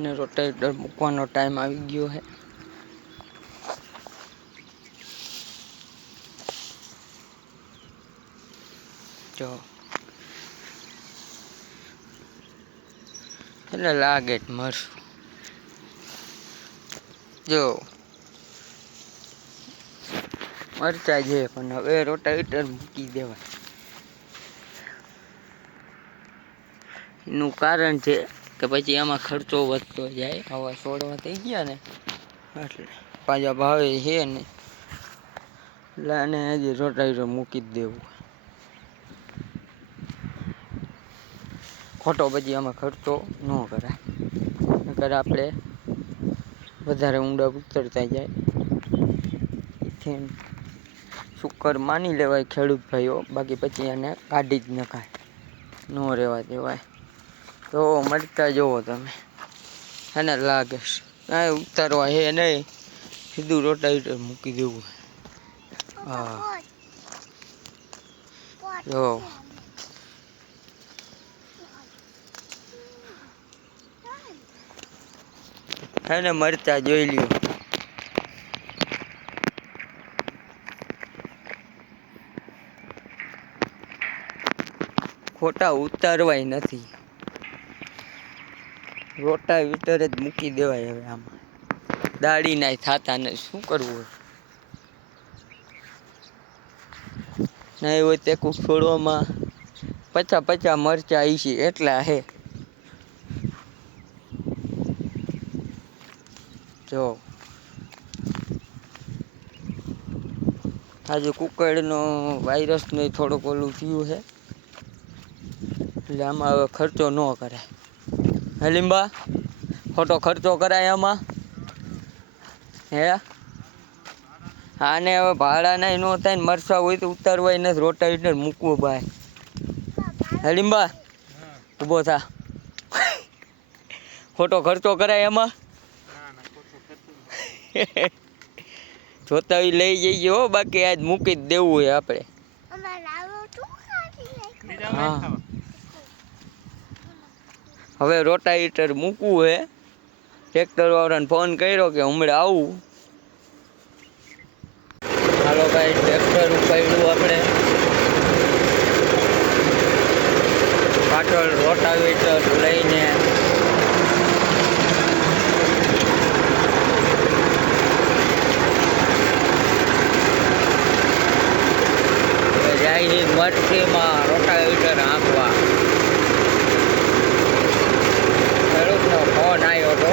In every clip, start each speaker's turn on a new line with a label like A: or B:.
A: અને રોટેટર મૂકવાનો ટાઈમ આવી ગયો છે એટલે લાગે જ મરશું. જો. મરચા છે, પણ હવે રોટાવેટર મૂકી દેવાય. એનું કારણ છે કે પછી આમાં ખર્ચો વધતો જાય. આવા છોડવા થઈ ગયા ને. એટલે પાછા ભાવે છે ને. એટલે એને હજી રોટાવેટર મૂકી જ દેવું. ખોટો પછી આમાં ખર્ચો ન કરાય. નકર આપણે વધારે ઊંડા ઉતરતા જાય. શુકર માની લેવાય ખેડૂત ભાઈઓ. બાકી પછી એને કાઢી જ નખાય. ન રહેવા દેવાય. તો મળતા જુઓ તમે. એને લાગે છે. ઉતારવા હે નહીં. સીધું રોટાવીટર મૂકી દેવું હા. જો. એને મરતા જોઈ લ્યો. ખોટા ઉતારવાય નથી. રોટા વીટર જ મૂકી દેવાય હવે આમાં. દાડી ના થતા ને શું કરવું હવે? નહીં હોય તે કુક છોડવામાં પચા પચા મરચા છે, એટલા હે. જો. આજે કુકડનો વાયરસને થોડોક ઓલું થયું છે એટલે આમાં હવે ખર્ચો ન કરાય. હે લીંબા? ખોટો ખર્ચો કરાય આમાં. હે? આને હવે ભાડા નહીં ન થાય ને મરસા હોય તો ઉતારવાય નથી ને મૂકવું ભાઈ. હે લીંબા? ઊભો થા. ખોટો ખર્ચો કરાય એમાં જોતા હોય લઈ જઈએ હો બાકી આજ મૂકી જ દેવું હોય આપણે. હા. હવે રોટાવીટર મૂકવું હે. ટ્રેક્ટર વાળાને ફોન કર્યો કે હમણાં આવું. હાલો ભાઈ, ટ્રેક્ટર ઉપાડ્યું આપણે. પાછળ રોટાવેટર લઈને. જાય છે રોટાવેટર આંકવા ખેડૂતનો ફોન આવ્યો હતો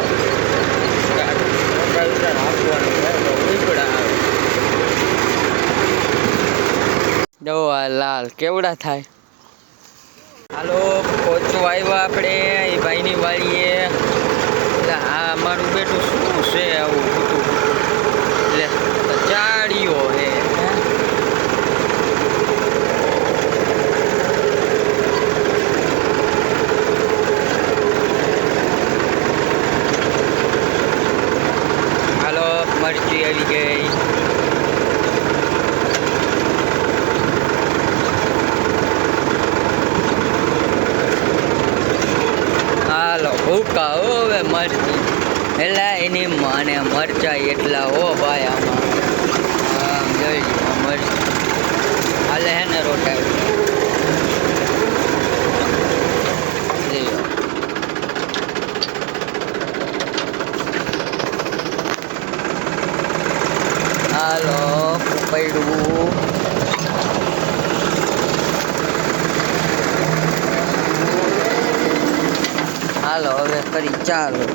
A: કે આ રોટાવેટર આંકવાનું છે તો ઉપડા આવે જો લાલ કેવડા થાય? હાલો પહોંચવા આવ્યા આપણે એ ભાઈની વાળીએ હા અમારું બેટું શું છે આવું બધું એટલે ચાડીઓ હે હે? હાલો મરચી આવી ગઈ હાલો ભૂકા હો હવે મરચી એટલે એની માને મરચા એટલા હો ભાઈ આમાં. આમ જોઈ લ્યો મરચી. હાલે હે ને લ્યો હાલો, પૈડું. હાલો હવે કરી ચાલો.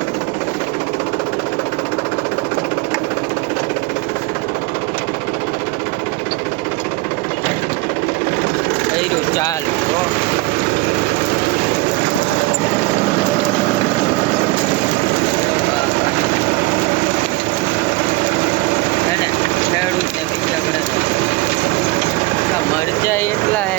A: કર્યું ચાલો. મરચા એટલા